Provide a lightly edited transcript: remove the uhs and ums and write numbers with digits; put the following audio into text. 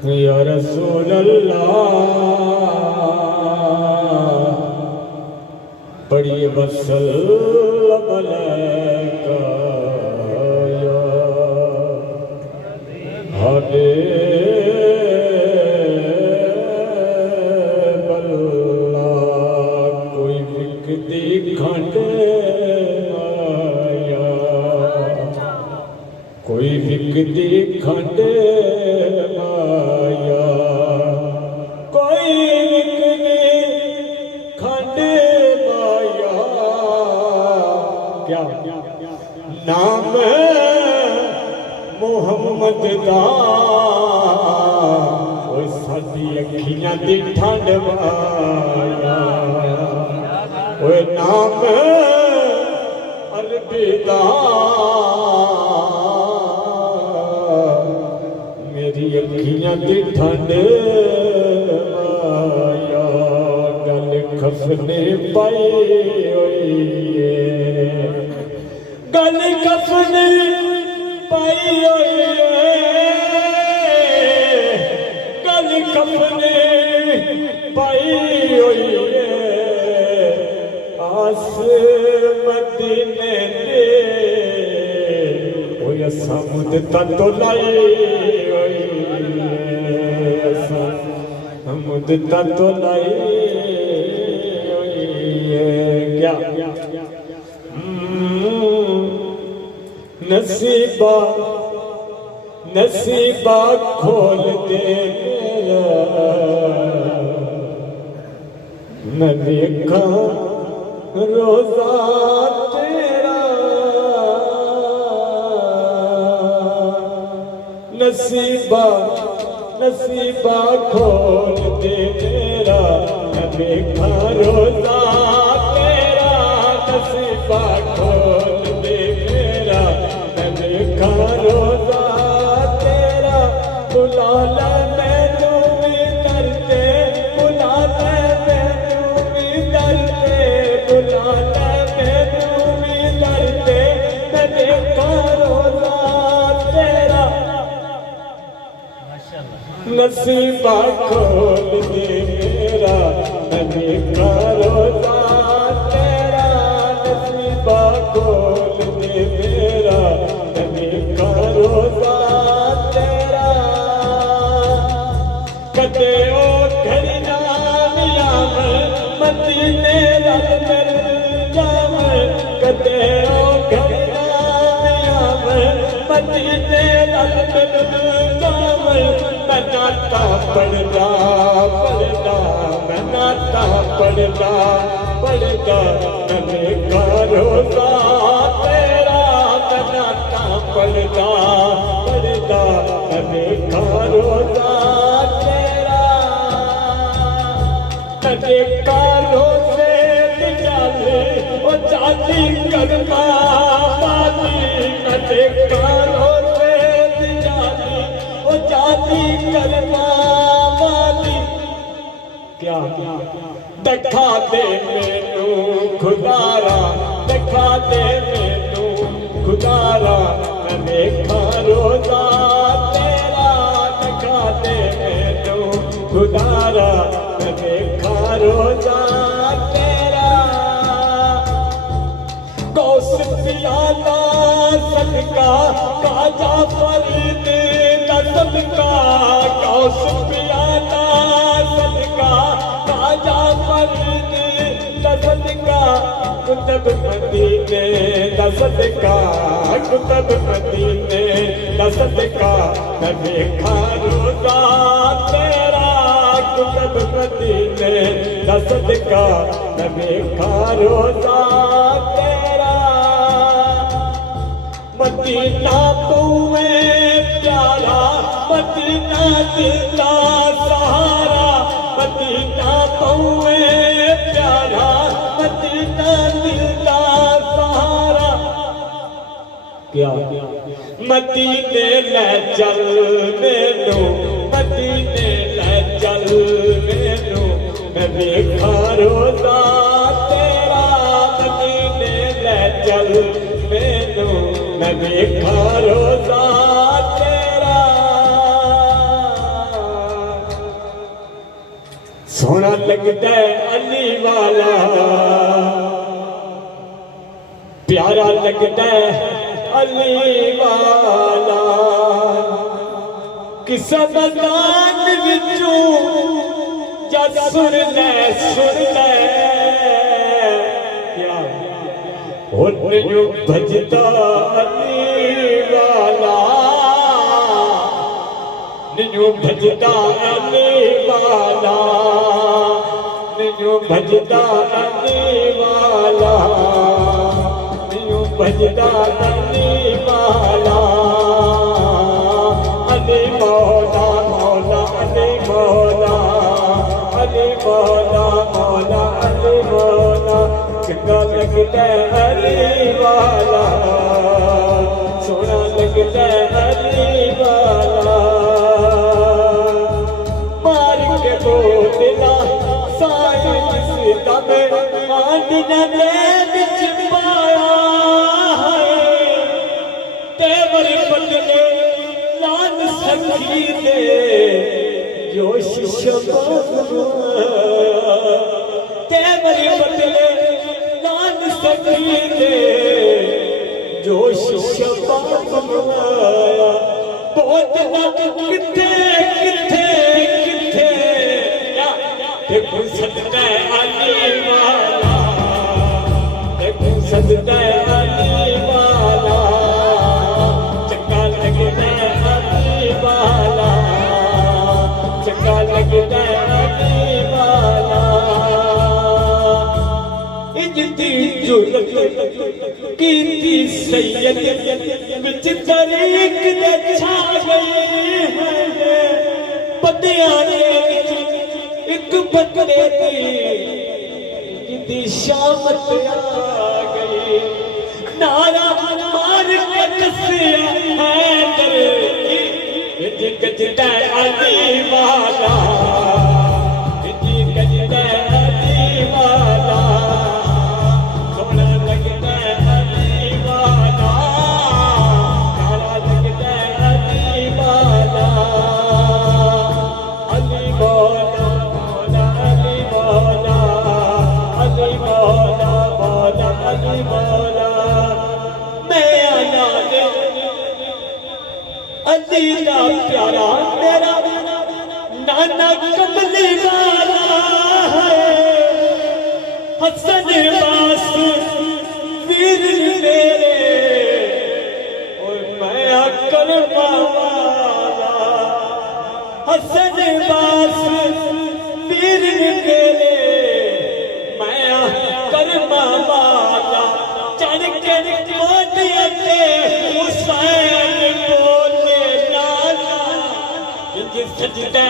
या रसूल अल्लाह पढ़िए वसल्लम अलैका या हबीब अल्लाह। कोई विकदी खंड आया, कोई विकदी खंड आया, कोई विकदी खंड आया। क्या नाम मुहम्मद दा ओए साडी अखियां दी ठंड आया। ओए नाम अरबी दा मेरी अखियां दी ठंड आया। गल खफने पाई होई है, गल खफने पाई होई है, गल खफने पाई होई है। आस मदीने दे ओए असा मुद्दतां तो लाई होई है, असा मुद्दतां तो लाई होई है। क्या नसीबा नसीबा खोल दे मैं देखा रोजा तेरा। नसीबा नसीबा खोल दे मेरा, मैं देखा रोजा तेरा। नसीबा खोल दे मेरा, मैं देखा रोजा तेरा। बुला ले मैनू भी डरते, बुला ले मैनू भी डरते, बुला ले मैनू भी डरते। मैं देखा रोजा तेरा। नसीबा खोल दे मेरा, मैं देखा रोजा तेरा। नसीबा खोल दे मेरा, मैं देखा रोजा तेरा। कदे ओ घड़ी नाम याम मदीने रल मिल जाम। कदे ओ घड़ी नाम याम मदीने रल मिल जाम। मैं नाता पढ़दा पढ़दा, मैं नाता पढ़दा पढ़दा, मैं देखा रोजा तेरा। मैं नाता पढ़दा पढ़दा, मैं देखा रोजा तेरा। मैं देखा रोजे दी जाली ओ जाली करना वाली। मैं देखा रोजे दी जाली ओ जाली करना वाली। क्या दिखा दे मैनू खुदारा, दिखा दे मैनू खुदारा। मैं देखा रोजा तेरा। दिखा दे मैनू खुदारा, मैं देखा रोजा तेरा। गौस पियाला सदका काजा फरीद दा सदका। गौस पियाला सदका काजा फरीद दा सदका। कुतुब मदीने दा सदका, कुतुब मदीने दा सदका। मैं देखा रोजा तेरा। कुतुब मदीने दा सदका, मैं देखा रोजा तेरा। मदीना तूए प्यारा, मदीना दिला सहारा। मदीना तूए प्यारा, मदीना दिला सहारा। क्या मदीने ले चल मैनू, मदीने ले चल मैनू। मैं देखा रोजा तेरा। मदीने ले चल मैनू, मैं देखा रोजा तेरा। सोना लगता है अली वाला, प्यारा लगता है अली वाला। किसा मैदान विचों जद सुन ले क्या होने भजदा अली वाला, नियो भजदा अली वाला, नियो भजदा अली वाला, नियो भजदा अली वाला। अली मौला मौला अली मौला, अली मौला मौला अली मौला। चंगा लगता है अली वाला, सोना लगता है अली वाला। मार के बोलना साई सीता में आंदना दे बिच पाया है, तेवर बदले लाल सखी दे जो शिशम तेवर बदले लाल सखी दे जो शिशम बहुत ना किथे किथे किथे देखो सदका अली वाला, देखो सदका अली वाला। चंगा लगता अली वाला, चंगा लगता अली वाला। इजती जुरत कीती सैयद विच तरीक दे छा गई है, पतियां ने एक बकरे की शामत आ गई। नारा मार के दसिया है गजदा अली वाला, गजदा अली वाला। सोना लगता अली वाला, प्यारा लगता अली वाला। अली मौला मौला अली मौला, अली मौला मौला अली मौला। मैं आना अली का प्यारा मेरा नाना कमली वाला है। हसन बास वीर मेरे और मैं करवा वाला। हसन बास वीर मेरे मैं करवा वाला। चढ़ के मोदिया के हुसैन बोले लाला, सजदा